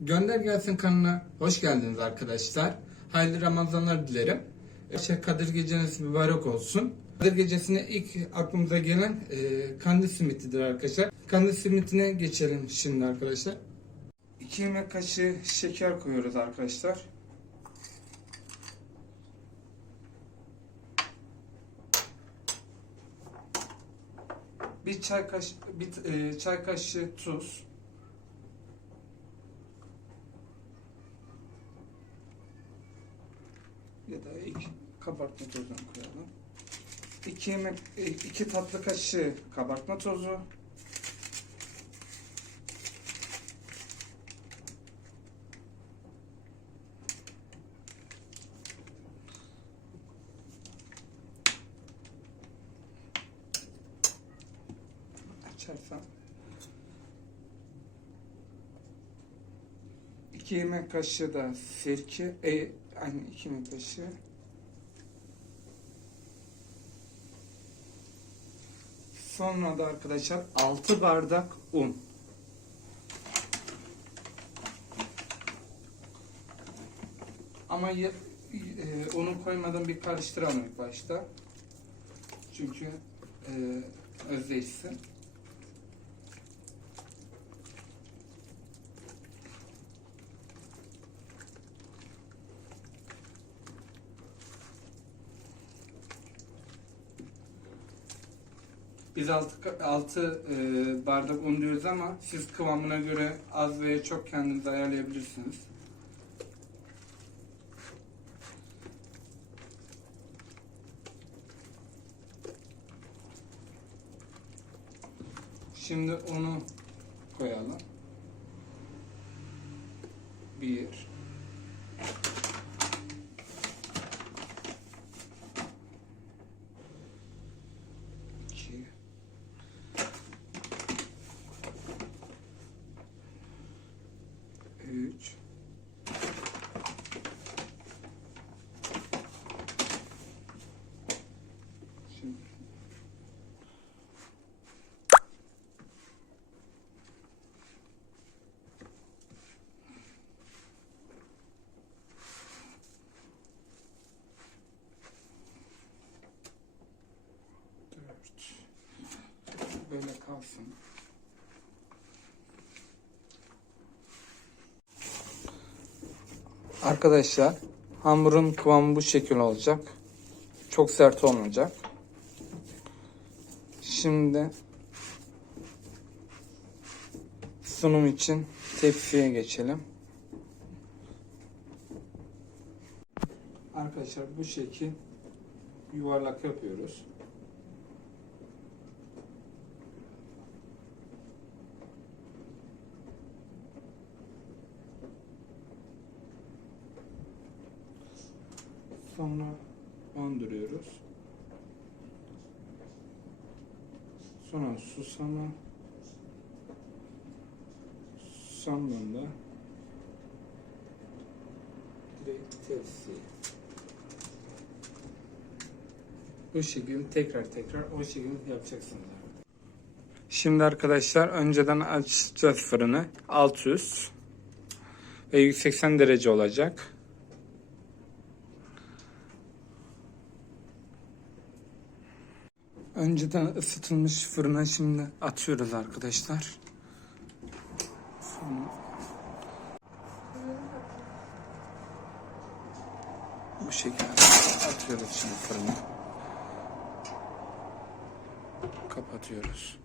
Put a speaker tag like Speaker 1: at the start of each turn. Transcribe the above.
Speaker 1: Gönder Gelsin kanalına hoş geldiniz arkadaşlar. Hayırlı Ramazanlar dilerim. Şey, Kadir geceniz mübarek olsun. Kadir gecesine ilk aklımıza gelen e, kandil simitidir arkadaşlar. Kandil simitine geçelim şimdi arkadaşlar. 2 yemek kaşığı şeker koyuyoruz arkadaşlar. Bir çay kaşığı bir e, çay kaşığı tuz. Ya da iki kabartma tozunu koyalım. 2 yemek e, iki tatlı kaşığı kabartma tozu. Açarsam. 2 yemek kaşığı da sirke, e, aynı 2 yemek kaşığı. Sonra da arkadaşlar 6 bardak un. Ama e, unu koymadan bir karıştıralım ilk başta. Çünkü e, özdeşsin. Biz 6 6 bardak un diyoruz ama siz kıvamına göre az veya çok kendiniz ayarlayabilirsiniz. Şimdi onu koyalım. Bir. iki, Üç. Şimdi. Dört. Böyle kalsın. Arkadaşlar hamurun kıvamı bu şekil olacak. Çok sert olmayacak. Şimdi sunum için tepsiye geçelim. Arkadaşlar bu şekil yuvarlak yapıyoruz. Sonra bandırıyoruz. Sonra susama susamdan da direkt tepsiye. Bu şekilde tekrar tekrar o şekilde yapacaksınız. Şimdi arkadaşlar önceden açacağız fırını. Alt üst ve 180 derece olacak. Önceden ısıtılmış fırına şimdi atıyoruz arkadaşlar. Sonra bu şekilde atıyoruz şimdi fırına. Kapatıyoruz.